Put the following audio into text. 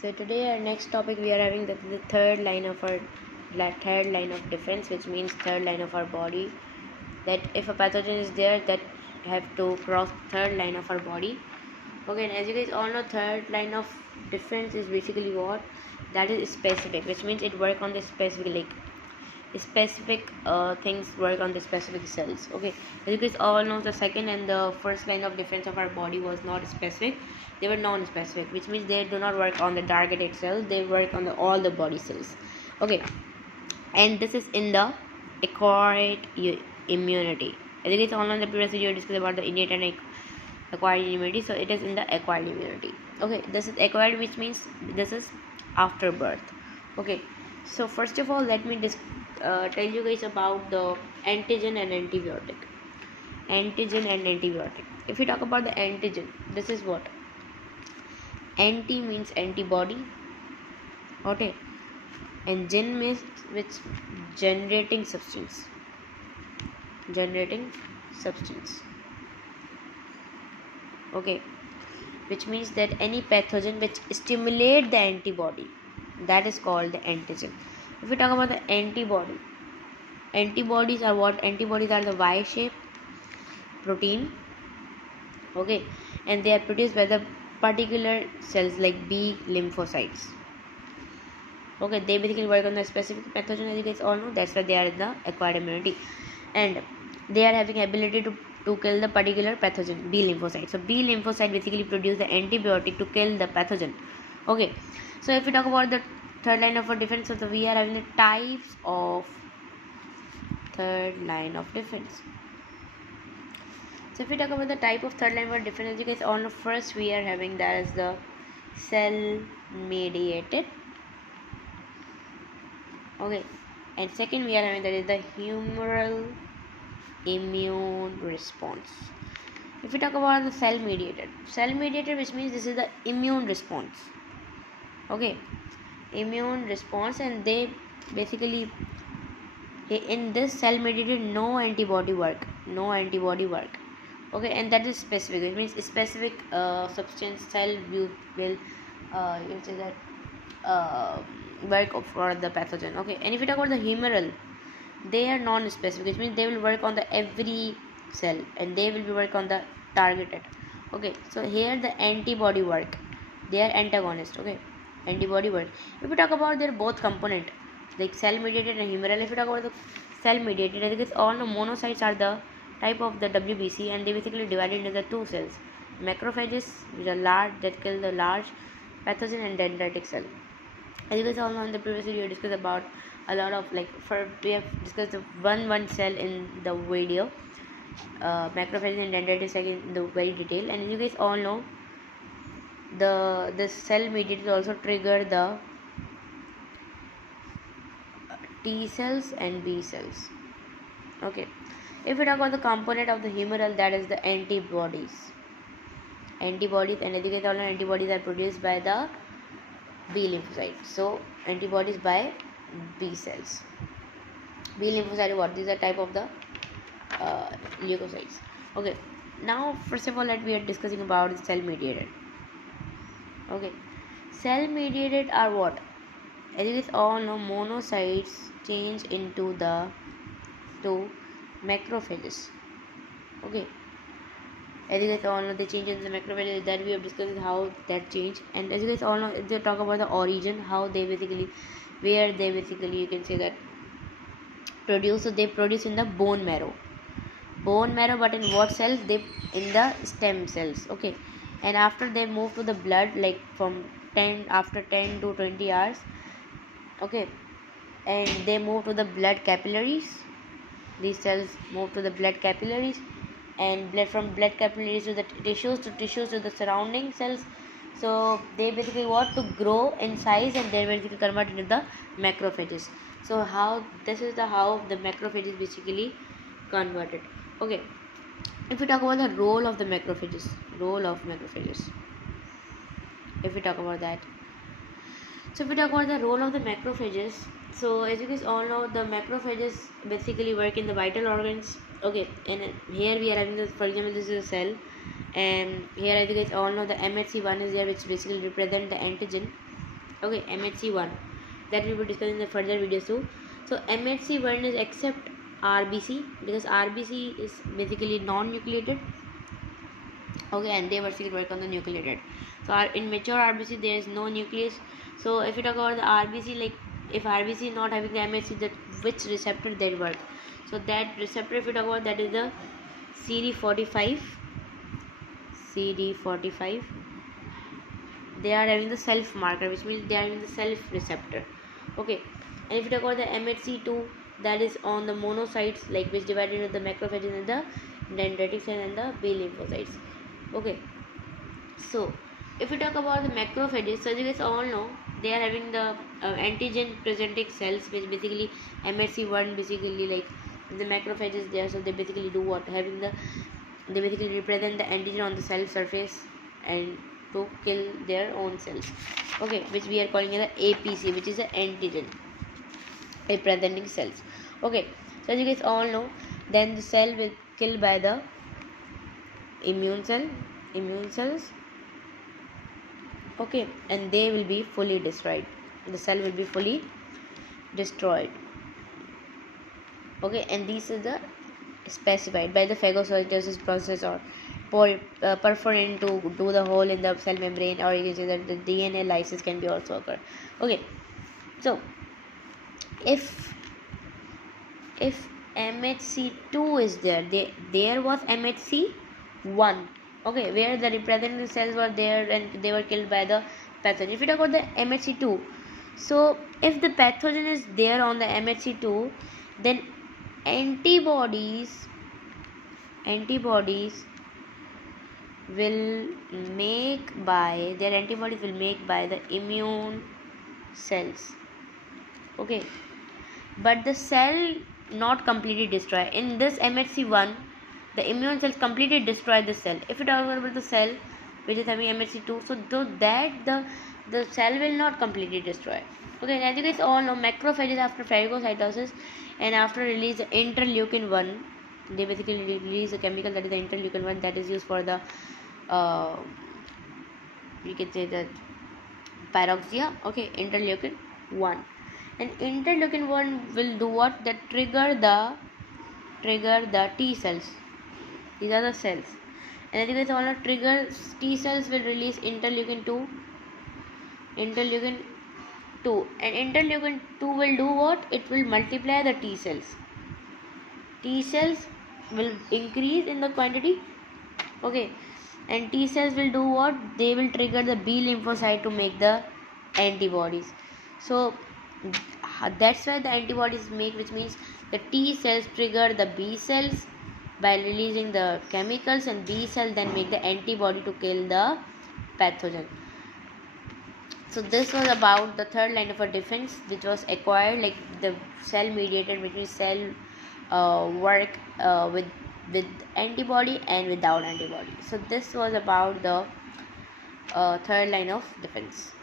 So today our next topic we are having the third line of our third line of defense, which means third line of our body. That if a pathogen is there, that have to cross third line of our body. Okay, and as you guys all know, third line of defense is basically what? That is specific, which means it work on the specific things work on the specific cells. Okay, as you guys all know, the second and the first line of defense of our body was not specific, they were non-specific, which means they do not work on the targeted cells, they work on all the body cells. Okay, and this is in the acquired immunity. As you guys all know, in the previous video discussed about the innate and acquired immunity, so it is in the acquired immunity. Okay, this is acquired, which means this is after birth. Okay, so first of all, let me tell you guys about the antigen and antibiotic. If we talk about the antigen, this is what? Anti means antibody. Okay, and gen means which? Generating substance. Okay, which means that any pathogen which stimulate the antibody, that is called the antigen. If we talk about the antibodies are what? Antibodies are the Y-shaped protein. Okay, and they are produced by the particular cells like B lymphocytes. Okay, they basically work on the specific pathogen, as you guys all know. That's why they are in the acquired immunity, and they are having ability to kill the particular pathogen, B lymphocyte. So B lymphocyte basically produce the antibiotic to kill the pathogen. Okay, so if we talk about the third line of our defense, so we are having the types of third line of defense. So if we talk about the type of third line of defense, as you guys all know, first we are having that is the cell mediated. Okay, and second we are having that is the humoral immune response. If we talk about the cell mediated, which means this is the immune response. Okay, immune response, and they basically in this cell mediated no antibody work. Okay, and that is specific, which means specific substance cell will you say that work for the pathogen. Okay, and if we talk about the humoral, they are non-specific, which means they will work on the every cell and they will be work on the targeted. Okay, so here the antibody work, they are antagonist. Okay, antibody work. If we talk about their both component like cell mediated and humoral, if we talk about the cell mediated, I think all the monocytes are the type of the WBC, and they basically divided into the two cells: macrophages, which are large that kill the large pathogen, and dendritic cell. As you guys all know, in the previous video discussed about a lot of we have discussed the one cell in the video, macrophages and dendritic cell in the very detail, and you guys all know the cell mediated also trigger the T cells and B cells. Okay, if we talk about the component of the humoral, that is the antibodies, and as you guys all know, antibodies are produced by the B lymphocyte. So antibodies by B cells. B lymphocyte, what? These are type of the leukocytes. Okay, now first of all, we are discussing about the cell mediated. Okay, cell mediated are what? As you guys all know, monocytes change into the two macrophages. Okay, as you guys all know, they change into the macrophages, that we have discussed how that change. And as you guys all know, if they talk about the origin, how they basically, where they basically, you can say that produce. So they produce in the bone marrow, but in what cells? They in the stem cells. Okay, and after they move to the blood, like from 10 to 20 hours. Okay, and they move to the blood capillaries. These cells move to the blood capillaries, and from blood capillaries to the tissues, to the surrounding cells. So they basically want to grow in size, and they basically convert into the macrophages. So how the macrophages basically converted. Okay, if we talk about the role of macrophages, if we talk about that, so if we talk about the role of the macrophages, so as you guys all know, the macrophages basically work in the vital organs. Okay, and here we are having this, for example, this is a cell, and here as you guys all know, the MHC1 is there, which basically represent the antigen. Okay, MHC1, that we will discuss in the further videos too. So MHC1 is except RBC, because RBC is basically non-nucleated. Okay, and they basically work on the nucleated. So in mature RBC there is no nucleus. So if you talk about the RBC, like if RBC is not having the MHC, that which receptor they work? So that receptor, if you talk about, that is the CD45. CD45. They are having the self marker, which means they are having the self receptor. Okay, and if you talk about the MHC2, that is on the monocytes, like which divided into the macrophages and the dendritic cells and the B lymphocytes. Okay, so if we talk about the macrophages, so you guys all know they are having the antigen presenting cells, which basically MHC1 basically like the macrophages there. So they basically do what? Having the, they basically represent the antigen on the cell surface and to kill their own cells. Okay, which we are calling it the APC, which is the antigen representing cells. Okay, so as you guys all know, then the cell will killed by the immune cells. Okay, and they will be fully destroyed. The cell will be fully destroyed. Okay, and this is the specified by the phagocytosis process or perforating to do the hole in the cell membrane, or you can say that the DNA lysis can be also occur. Okay, so if MHC2 is there, there was MHC1. Okay, where the representative cells were there and they were killed by the pathogen. If you talk about the MHC2, so if the pathogen is there on the MHC2, then antibodies will make by the immune cells. Okay, but the cell not completely destroy. In this MHC1, the immune cells completely destroy the cell. If you talk about the cell which is having MHC2, so that the cell will not completely destroy. Okay, as you guys all know, macrophages after phagocytosis and after release the interleukin 1, they basically release a chemical, that is the interleukin 1, that is used for the you can say that pyroxia. Okay, interleukin 1, and interleukin 1 will do what? That trigger the T cells. These are the cells, and as you guys all know, trigger T cells will release interleukin 2, and interleukin 2 will do what? It will multiply the T cells. T cells will increase in the quantity. Okay, and T cells will do what? They will trigger the B lymphocyte to make the antibodies. So that's why the antibodies make, which means the T cells trigger the B cells by releasing the chemicals, and B cell then make the antibody to kill the pathogen. So this was about the third line of a defense, which was acquired, like the cell mediated, which is cell work with antibody and without antibody. So this was about the third line of defense.